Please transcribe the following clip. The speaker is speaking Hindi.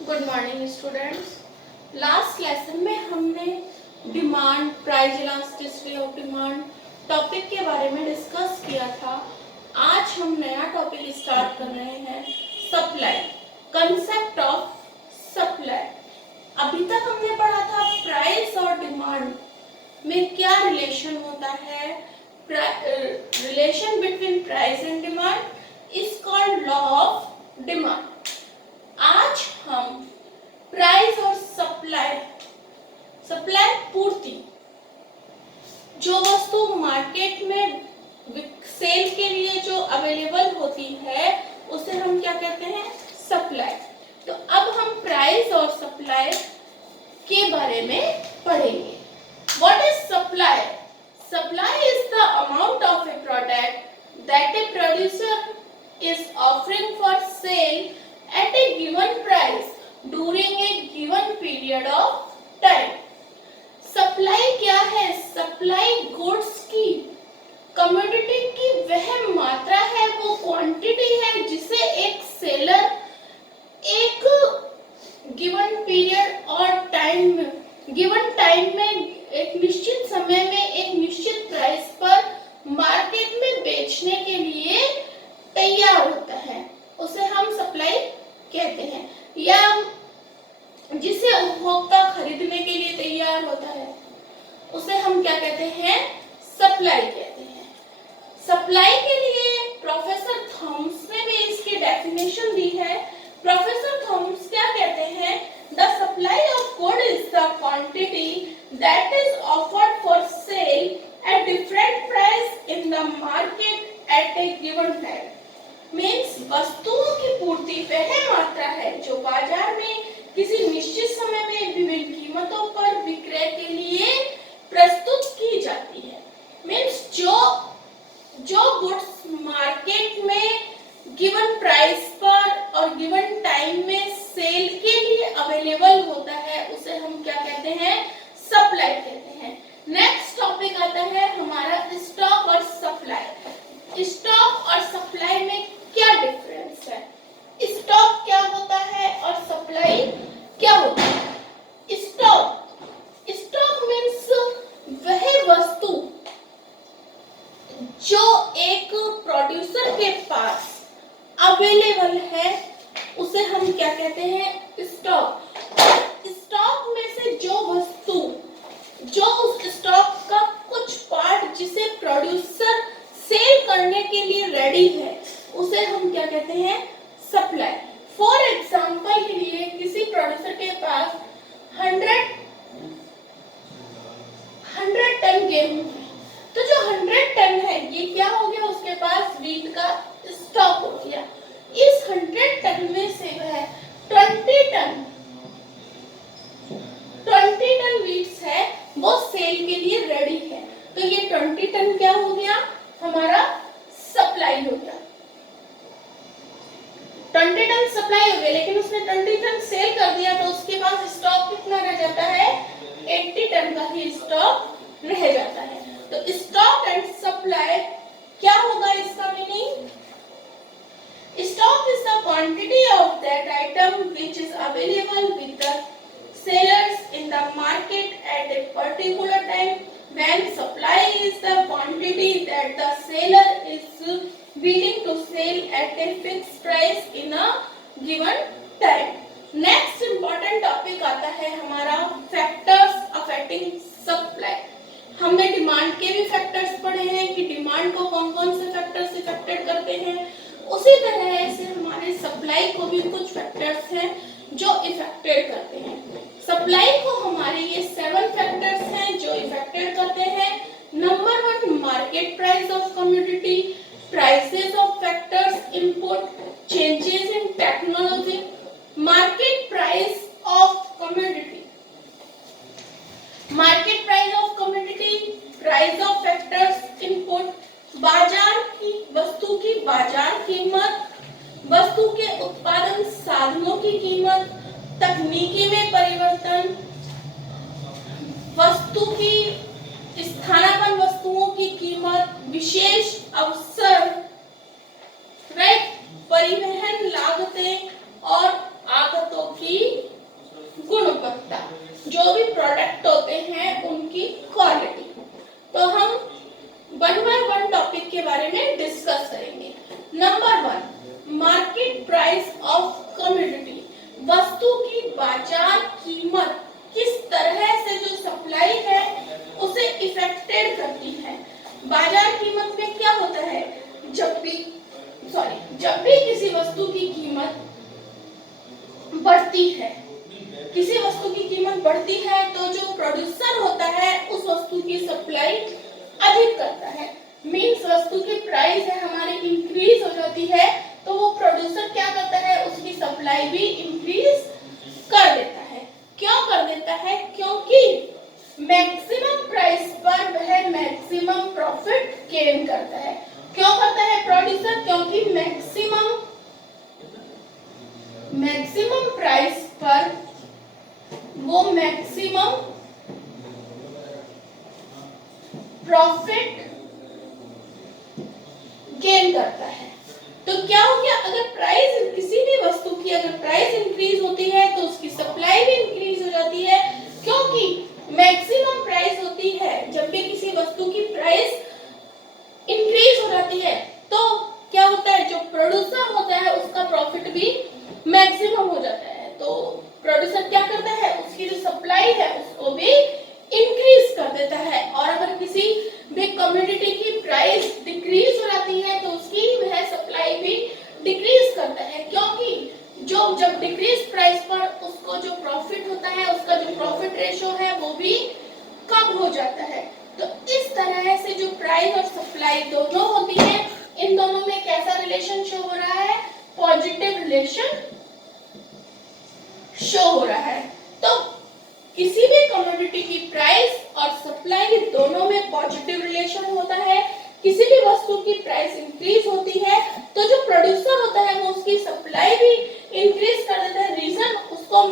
Good morning students. Last lesson में हमने demand, price elasticity of demand topic के बारे में डिस्कस किया था। आज हम नया टॉपिक स्टार्ट कर रहे हैं, सप्लाई, कंसेप्ट ऑफ सप्लाई। अभी तक हमने पढ़ा था प्राइस और डिमांड में क्या रिलेशन होता है। Relation between price and demand is called law of demand. आज हम प्राइस और सप्लाई पूर्ति, जो वस्तु मार्केट में सेल के लिए जो अवेलेबल होती है उसे हम क्या कहते हैं, सप्लाई। तो अब हम प्राइस और सप्लाई के बारे में पढ़ेंगे। What is supply? Supply is the amount of A product that a producer is offering for sale at a given price during a given period of time. Supply क्या है? सप्लाई गुड्स की, कमोडिटी की वह मात्रा है, वो क्वांटिटी है जिसे एक सेलर एक गिवन पीरियड और गिवन टाइम में, एक निश्चित समय में, एक निश्चित प्राइस पर मार्केट में बेचने के लिए तैयार होता है, उसे हम सप्लाई कहते हैं। या जिसे उपभोक्ता खरीदने के लिए तैयार होता है उसे हम क्या कहते हैं, सप्लाई कहते हैं। सप्लाई के लिए प्रोफेसर थॉमस ने भी इसकी डेफिनेशन दी है। प्रोफेसर थॉमस क्या कहते हैं, the supply of good is the quantity that is offered for sale at different price in the market at A given time. Means वस्तुओं की पूर्ति वह मात्रा है जो बाजार में किसी निश्चित समय में विभिन्न कीमतों पर विक्रय के लिए प्रस्तुत की जाती है। मीन्स जो गुड्स मार्केट में गिवन प्राइस पर और गिवन टाइम में सेल के लिए अवेलेबल होता है उसे हम क्या कहते हैं, सप्लाई कहते हैं। नेक्स्ट टॉपिक आता है हमारा स्टॉक और सप्लाई। स्टॉक और सप्लाई में क्या डिफरेंस है? स्टॉक क्या होता है और सप्लाई क्या होता है? स्टॉक मीन्स वह वस्तु जो एक प्रोड्यूसर के पास अवेलेबल है उसे हम क्या कहते हैं, स्टॉक। स्टॉक में से जो वस्तु, जो उस स्टॉक का कुछ पार्ट जिसे प्रोड्यूसर सेल करने के लिए रेडी है उसे हम क्या कहते हैं, सप्लाई। फॉर एग्जांपल के लिए किसी प्रोड्यूसर के पास 100 टन गेहूं है, तो जो 100 टन है ये क्या हो गया, उसके पास वीट का स्टॉक हो गया। इस 100 टन में से वह 20 टन वीट्स है, वो सेल के लिए रेडी है। तो ये 20 टन क्या हो गया, हमारा सप्लाई हो गया। 20 टन सप्लाई हो गया, लेकिन उसने 20 टन सेल कर दिया तो उसके पास स्टॉक कितना रह जाता है, 80 टन का ही स्टॉक रह जाता है। तो स्टॉक एंड सप्लाई क्या होगा इसका meaning? Stock is the quantity of that item which is available with the sellers in the market at a particular time, when supply is the quantity that the seller is willing to sell at a fixed price in a given time. Next important topic आता है हमारा factors affecting supply। हमने डिमांड के भी फैक्टर्स पढ़े हैं कि डिमांड को कौन कौन से फैक्टर्स इफेक्टेड करते हैं, उसी तरह से हमारे सप्लाई को भी कुछ फैक्टर्स हैं जो इफेक्टेड करते हैं। सप्लाई को हमारे ये 7 फैक्टर्स हैं जो इफेक्टेड करते हैं। Number 1, market price of commodity, prices of factors input, changes in technology. Market price of commodity, market price of commodity, price of factors input, बाजार की, वस्तु की बाजार कीमत, वस्तु के उत्पादन साधनों की कीमत, तकनीकी में परिवर्तन, वस्तु की स्थानापन्न वस्तुओं की कीमत, विशेष अवसर, राइट, परिवहन लागतें और आगतों की जो भी प्रोडक्ट होते हैं उनकी क्वालिटी। तो हम वन बाय वन टॉपिक के बारे में डिस्कस करेंगे। Number 1, market price of commodity. वस्तु की बाजार कीमत किस तरह से जो सप्लाई है उसे इफेक्टेड करती है। बाजार कीमत में क्या होता है, जब भी किसी वस्तु की कीमत बढ़ती है, किसी वस्तु की कीमत बढ़ती है तो जो प्रोड्यूसर होता है उस वस्तु की सप्लाई अधिक करता है। मींस वस्तु की प्राइस है हमारी इंक्रीज हो जाती है तो वो प्रोड्यूसर क्या करता है, उसकी सप्लाई भी इंक्रीज कर देता है। क्यों कर देता है, क्योंकि मैक्सिमम प्राइस पर वह मैक्सिमम प्रॉफिट गेन करता है। क्यों करता है प्रोड्यूसर, क्योंकि मैक्सिमम प्राइस पर वो मैक्सिमम प्रॉफिट गेन करता है। तो क्या हो गया, अगर प्राइस किसी भी वस्तु की अगर प्राइस इंक्रीज होती है तो उसकी सप्लाई भी इंक्रीज हो जाती है, क्योंकि मैक्सिमम प्राइस होती है। जब भी किसी वस्तु की प्राइस इंक्रीज हो जाती है तो क्या होता है, जो प्रोड्यूसर होता है उसका प्रॉफिट भी मैक्सिमम हो जाता है। तो प्रोड्यूसर क्या करता है, उसकी जो सप्लाई है उसको भी इंक्रीज कर देता है। और अगर किसी भी कमोडिटी की प्राइस डिक्रीज हो जाती है तो उसकी वह सप्लाई भी डिक्रीज करता है, क्योंकि जब डिक्रीज प्राइस पर उसको जो प्रॉफिट होता है, उसका जो प्रॉफिट रेशो है वो भी कम हो जाता है। तो इस तरह से जो प्राइस और सप्लाई दोनों होती है, इन दोनों में कैसा रिलेशन शो हो रहा है, पॉजिटिव रिलेशन शो हो रहा है। तो किसी भी कमोडिटी की प्राइस और सप्लाई दोनों में पॉजिटिव रिलेशन होता है। किसी भी वस्तु की प्राइस इंक्रीज होती है तो जो प्रोड्यूसर होता है वो उसकी सप्लाई भी इंक्रीज कर देता है। रीजन, उसको